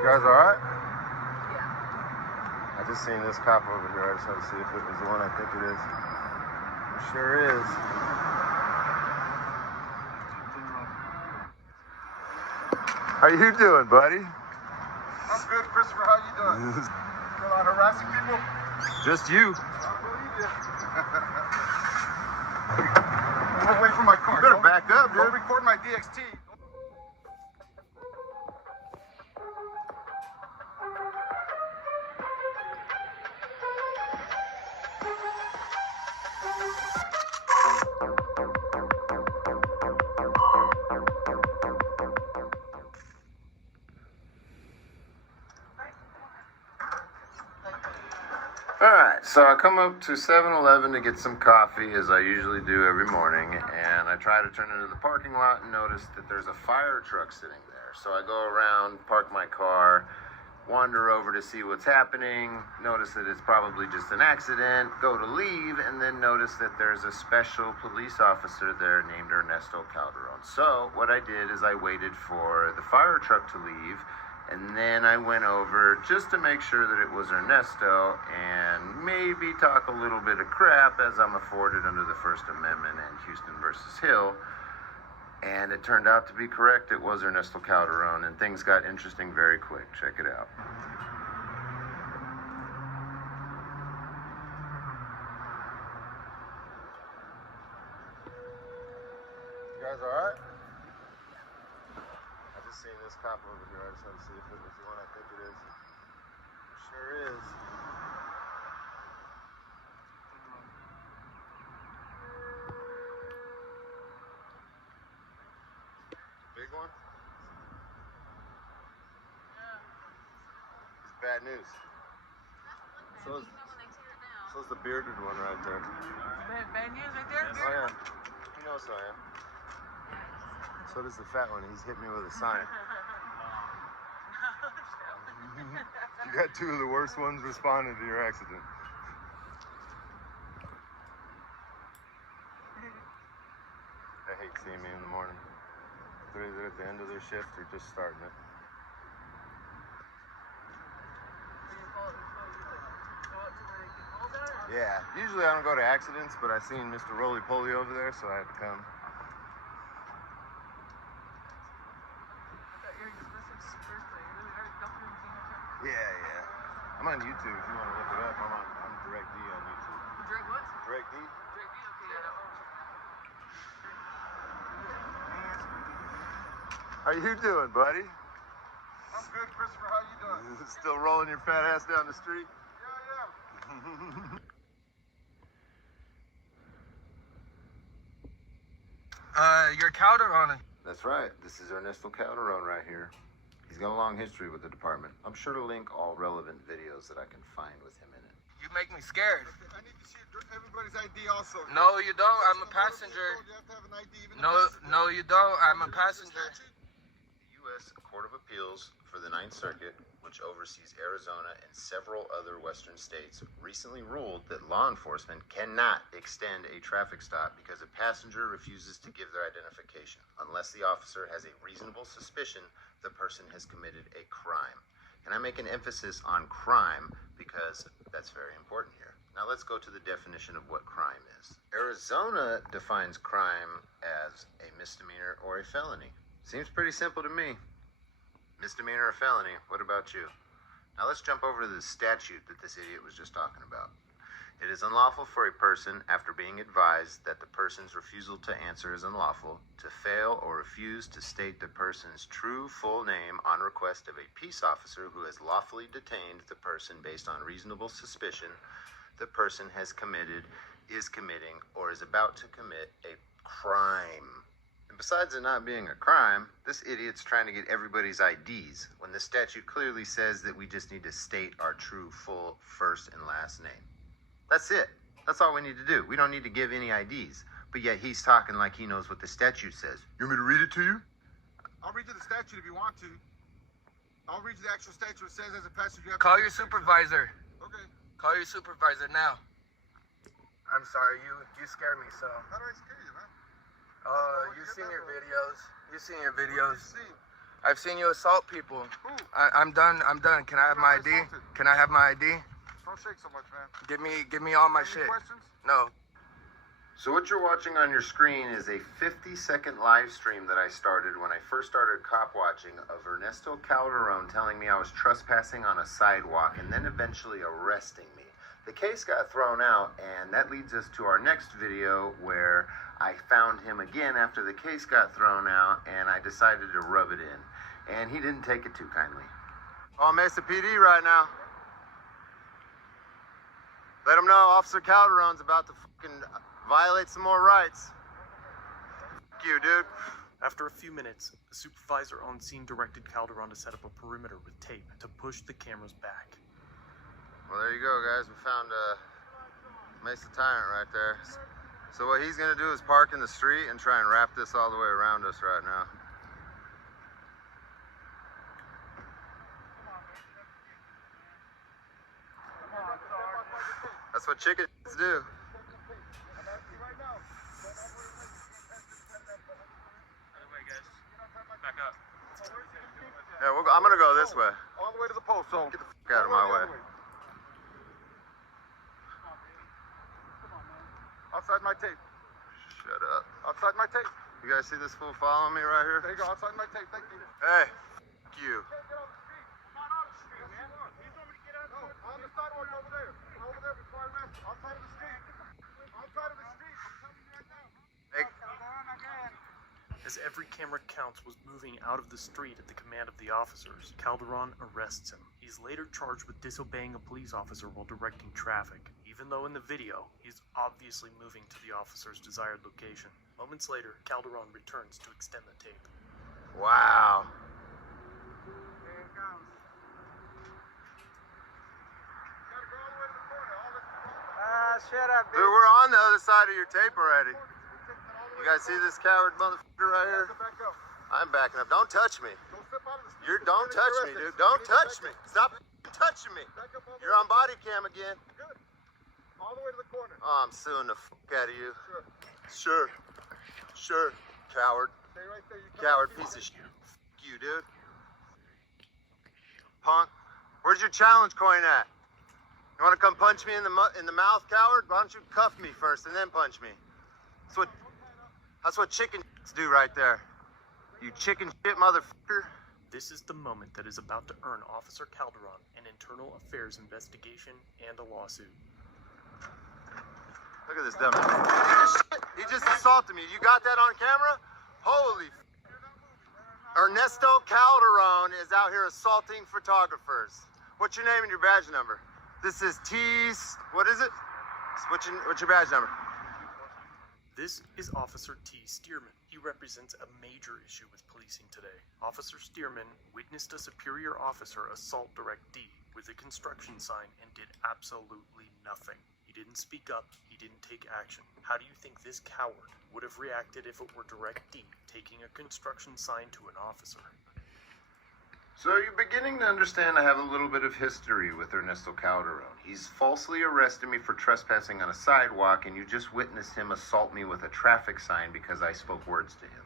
You guys alright? Yeah. I just seen this cop over here. I just had to see if it was the one I think it is. It sure is. How you doing, buddy? I'm good, Christopher. How you doing? Still out harassing people? Just you. I'm away from my car. You better back up, dude. Don't record my DXT. Alright, so I come up to 7-Eleven to get some coffee, as I usually do every morning, and I try to turn into the parking lot and notice that there's a fire truck sitting there. So I go around, park my car, wander over to see what's happening, notice that it's probably just an accident, go to leave, and then notice that there's a special police officer there named Ernesto Calderon. So what I did is I waited for the fire truck to leave, and then I went over just to make sure that it was Ernesto and maybe talk a little bit of crap as I'm afforded under the First Amendment and Houston versus Hill. And it turned out to be correct. It was Ernesto Calderon, and things got interesting very quick. Check it out. You guys all right? I just seen this cop over here. I just had to see if it was the one I think it is. It sure is. Big one? Yeah. It's bad news. So's the bearded one right there. Bad news right there? Oh yeah. He knows who I am. So does the fat one. He's hit me with a sign. You got two of the worst ones responding to your accident. I hate seeing me in the morning. They're either at the end of their shift or just starting it. Yeah, usually I don't go to accidents, but I seen Mr. Roly Poly over there, so I had to come. Yeah. I'm on YouTube if you want to look it up. I'm Direct D on YouTube. Direct what? Direct D? Direct D, okay, yeah. How you doing, buddy? I'm good, Christopher. How you doing? Still rolling your fat ass down the street? Yeah, I am. You're Calderon. That's right. This is Ernesto Calderon right here. He's got a long history with the department. I'm sure to link all relevant videos that I can find with him in it. You make me scared. I need to see everybody's ID also. No, you don't. I'm a passenger. You have to have an ID even No, you don't. I'm a passenger. The U.S. Court of Appeals for the Ninth Circuit, which oversees Arizona and several other western states, recently ruled that law enforcement cannot extend a traffic stop because a passenger refuses to give their identification unless the officer has a reasonable suspicion the person has committed a crime. And I make an emphasis on crime because that's very important here. Now let's go to the definition of what crime is. Arizona defines crime as a misdemeanor or a felony. Seems pretty simple to me. Misdemeanor or felony, what about you? Now let's jump over to the statute that this idiot was just talking about. It is unlawful for a person, after being advised that the person's refusal to answer is unlawful, to fail or refuse to state the person's true full name on request of a peace officer who has lawfully detained the person based on reasonable suspicion the person has committed, is committing, or is about to commit a crime. And besides it not being a crime, this idiot's trying to get everybody's IDs when the statute clearly says that we just need to state our true full first and last name. That's it. That's all we need to do. We don't need to give any IDs. But yet he's talking like he knows what the statute says. You want me to read it to you? I'll read you the statute if you want to. I'll read you the actual statute. It says as a passenger you have Call to... your supervisor. Okay. Call your supervisor now. I'm sorry, you scare me, so. How do I scare you, man? You've seen your videos. You've seen your videos. I've seen you assault people. Who? I'm done. Can I have my ID? Assaulted. Can I have my ID? Don't shake so much, man. Give me all my Any shit. questions? No. So what you're watching on your screen is a 50-second live stream that I started when I first started cop watching of Ernesto Calderon telling me I was trespassing on a sidewalk and then eventually arresting me. The case got thrown out, and that leads us to our next video where I found him again after the case got thrown out, and I decided to rub it in. And he didn't take it too kindly. Oh, Mesa PD right now. Let him know Officer Calderon's about to fucking violate some more rights. Fuck you, dude. After a few minutes, the supervisor on scene directed Calderon to set up a perimeter with tape to push the cameras back. Well, there you go, guys. We found Mesa Tyrant right there. So what he's gonna do is park in the street and try and wrap this all the way around us right now. That's what chickens do. Back up. Yeah, I'm gonna go this way. All the way to the post, so. Get the fuck out of my way. Outside my tape. Shut up. Outside my tape. You guys see this fool following me right here? There you go. Outside my tape. Thank you. Hey, fuck you. Get off the street. I'm not on the street, man. You told me to get out on the sidewalk over there. Over there before I left. Outside of the street. Outside of the street. I'm telling you right now. Hey, As every camera counts was moving out of the street at the command of the officers, Calderon arrests him. He's later charged with disobeying a police officer while directing traffic, even though in the video, he's obviously moving to the officer's desired location. Moments later, Calderon returns to extend the tape. wow. There it goes. Gotta go all the way to the corner. All this. Shut up, Dude, we're on the other side of your tape already. You guys see this coward motherfucker right here? Back up. I'm backing up. Don't touch me. Don't step out of the street. Don't touch me, dude. Don't touch me. Stop touching me. Back up all the You're way. on body cam again. Good. All the way to the corner. Oh, I'm suing the fuck out of you. Sure. Sure. Coward. Stay right there. You Coward piece of shit. Fuck you, dude. Punk. Where's your challenge coin at? You want to come punch me in the mouth, coward? Why don't you cuff me first and then punch me? That's what chicken do right there. You chicken shit motherfucker. This is the moment that is about to earn Officer Calderon an internal affairs investigation and a lawsuit. Look at this dumb shit. He just assaulted me. You got that on camera? Holy Ernesto Calderon is out here assaulting photographers. What's your name and your badge number? This is T's. What is it? What's your badge number? This is Officer T. Stearman. He represents a major issue with policing today. Officer Stearman witnessed a superior officer assault Direct D with a construction sign and did absolutely nothing. He didn't speak up, he didn't take action. How do you think this coward would have reacted if it were Direct D taking a construction sign to an officer? So you're beginning to understand I have a little bit of history with Ernesto Calderon. He's falsely arrested me for trespassing on a sidewalk, and you just witnessed him assault me with a traffic sign because I spoke words to him.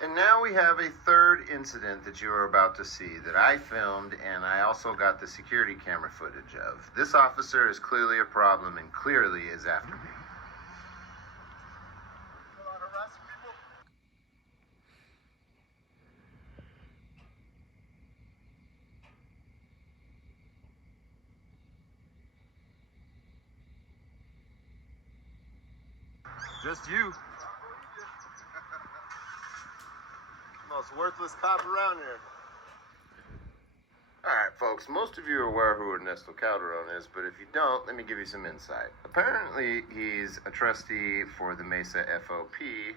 And now we have a third incident that you are about to see that I filmed, and I also got the security camera footage of. This officer is clearly a problem and clearly is after me. Just you. Most worthless cop around here. Alright, folks, most of you are aware who Ernesto Calderon is, but if you don't, let me give you some insight. Apparently, he's a trustee for the Mesa FOP.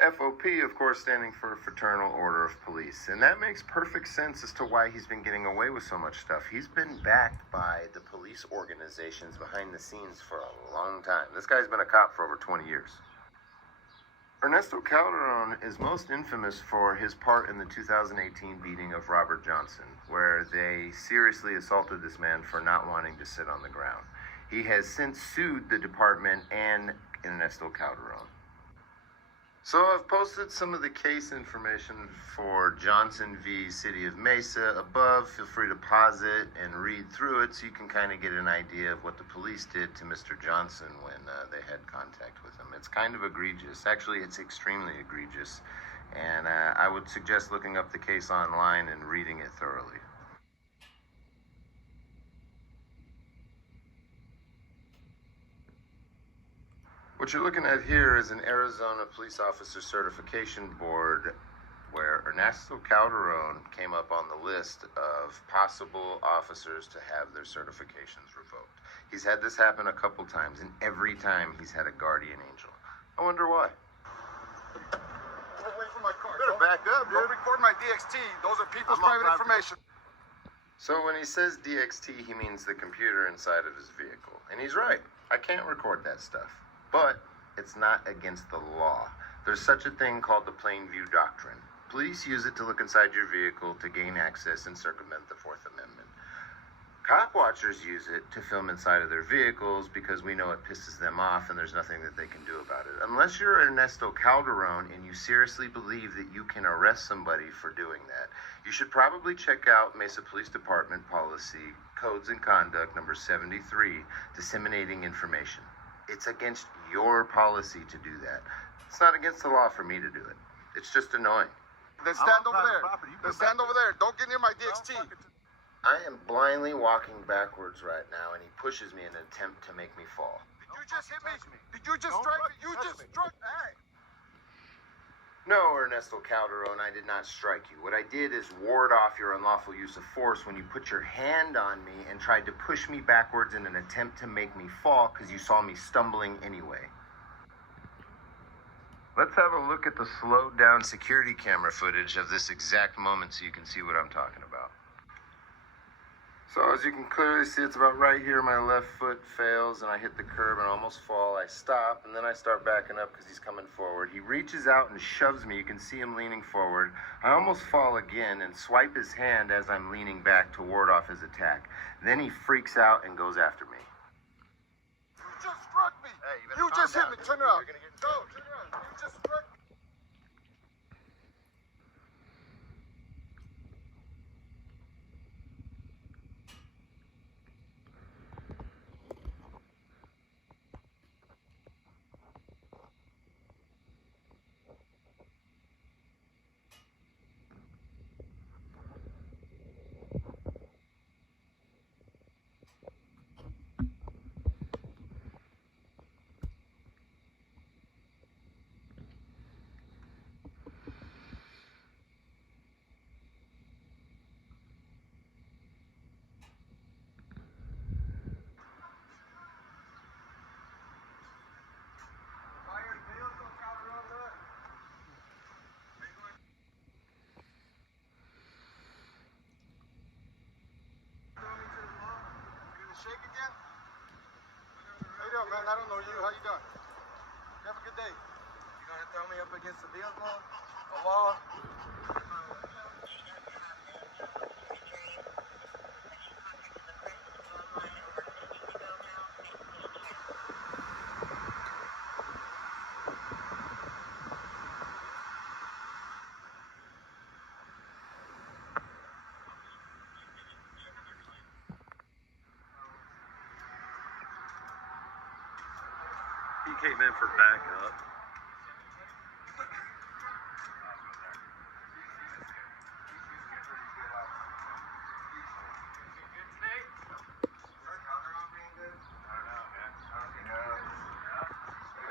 FOP, of course, standing for Fraternal Order of Police. And that makes perfect sense as to why he's been getting away with so much stuff. He's been backed by the police organizations behind the scenes for a long time. This guy's been a cop for over 20 years. Ernesto Calderon is most infamous for his part in the 2018 beating of Robert Johnson, where they seriously assaulted this man for not wanting to sit on the ground. He has since sued the department and Ernesto Calderon. So I've posted some of the case information for Johnson v. City of Mesa above. Feel free to pause it and read through it so you can kind of get an idea of what the police did to Mr. Johnson when they had contact with him. It's kind of egregious. Actually, it's extremely egregious. And I would suggest looking up the case online and reading it thoroughly. What you're looking at here is an Arizona Police Officer Certification Board where Ernesto Calderon came up on the list of possible officers to have their certifications revoked. He's had this happen a couple times, and every time he's had a guardian angel. I wonder why. Away from my car. Better back up, dude. Don't record my DXT. Those are people's private information. So when he says DXT, he means the computer inside of his vehicle. And he's right. I can't record that stuff. But it's not against the law. There's such a thing called the plain view doctrine. Police use it to look inside your vehicle to gain access and circumvent the Fourth Amendment. Cop watchers use it to film inside of their vehicles because we know it pisses them off and there's nothing that they can do about it. Unless you're Ernesto Calderon and you seriously believe that you can arrest somebody for doing that, you should probably check out Mesa Police Department Policy Codes and Conduct number 73, disseminating information. It's against your policy to do that. It's not against the law for me to do it. It's just annoying. Then stand over there. Then stand over there. Don't get near my DXT. I am blindly walking backwards right now, and he pushes me in an attempt to make me fall. Did you just hit me? Did you just strike me? You just struck me. Hey. No, Ernesto Calderon, I did not strike you. What I did is ward off your unlawful use of force when you put your hand on me and tried to push me backwards in an attempt to make me fall because you saw me stumbling anyway. Let's have a look at the slowed down security camera footage of this exact moment so you can see what I'm talking about. So as you can clearly see, it's about right here. My left foot fails and I hit the curb and almost fall. I stop and then I start backing up because he's coming forward. He reaches out and shoves me. You can see him leaning forward. I almost fall again and swipe his hand as I'm leaning back to ward off his attack. Then he freaks out and goes after me. You just struck me. Hey, you just hit me. Turn around. No, turn around. You just struck me. Shake again? How you doing, man? I don't know you. How you doing? You have a good day. You gonna throw me up against the vehicle? A wall? He came in for backup.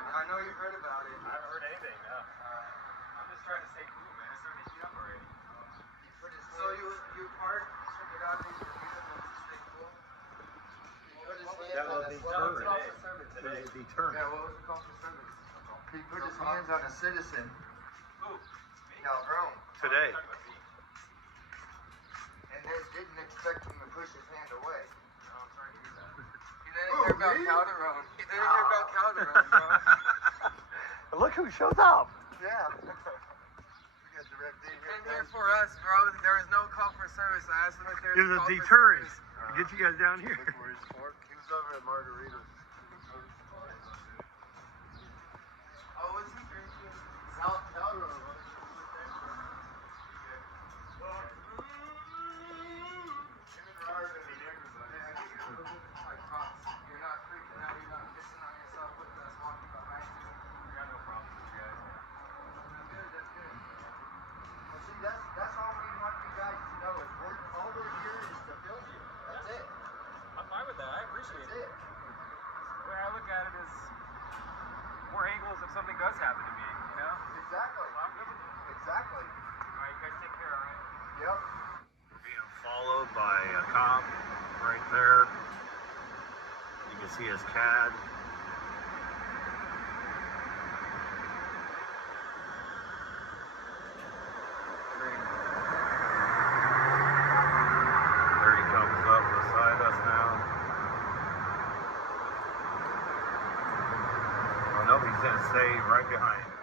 I know you've heard about it. I haven't heard anything, no. I'm just trying to stay cool, man. It's starting to heat up already. So you park, get out of these vehicles to stay cool? That was a deterrent. Yeah, what was the call for service? He put his hands on a citizen. Who? Calderon. Today. And they didn't expect him to push his hand away. Oh, I'm sorry to hear that. He didn't hear about Calderon. He didn't hear about Calderon, bro. Look who shows up. Yeah. We got direct D He here. came here for us, bro. There was no call for service. I asked him if there It was was a call for deterrent service. to get you guys down here. Look where he's parked. He was over at Margaritas. Oh, was he drinking? has more angles if something does happen to me, you know? Exactly. Exactly. Alright, you guys take care, alright? Yep. Being followed by a cop right there. You can see his CAD. There he comes up beside us now. Oh no, he's gonna stay right behind.